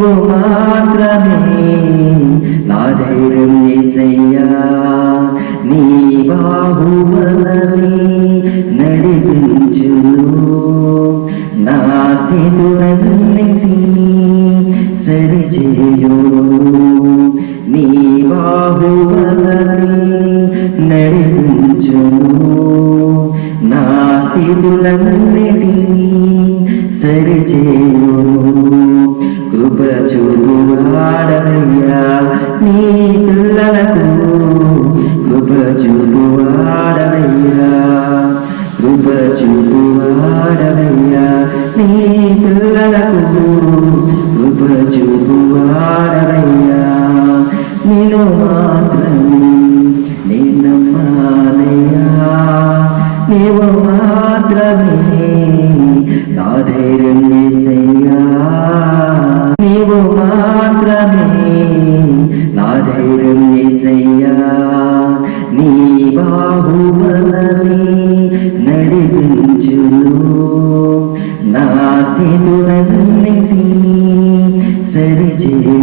నీవు మాత్రమే నా ధైర్యం యేసయ్యా నీ బాహుబలమే నడిపించును నా స్థితులన్నిటినీ సరిచేయును నీ బాహుబలమే నడిపించును నా స్థితులన్నిటినీ సరిచేయును కృప చూపువాడవయ్యా నీ పిల్లలకు కృప చూపువాడవయ్యా కృప చూపువాడవయ్యా నీ పిల్లలకు కృప చూపువాడవయ్యా నిన్ను మాత్రమే నేను నమ్మాలయ్యా నీవు మాత్రమే నా ధైర్యం యేసయ్యా నీవు మాత్రమే నా ధైర్యం యేసయ్యా నీ బాహుబలమే నడిపించును నా స్థితులన్నిటినీ సరిచేయును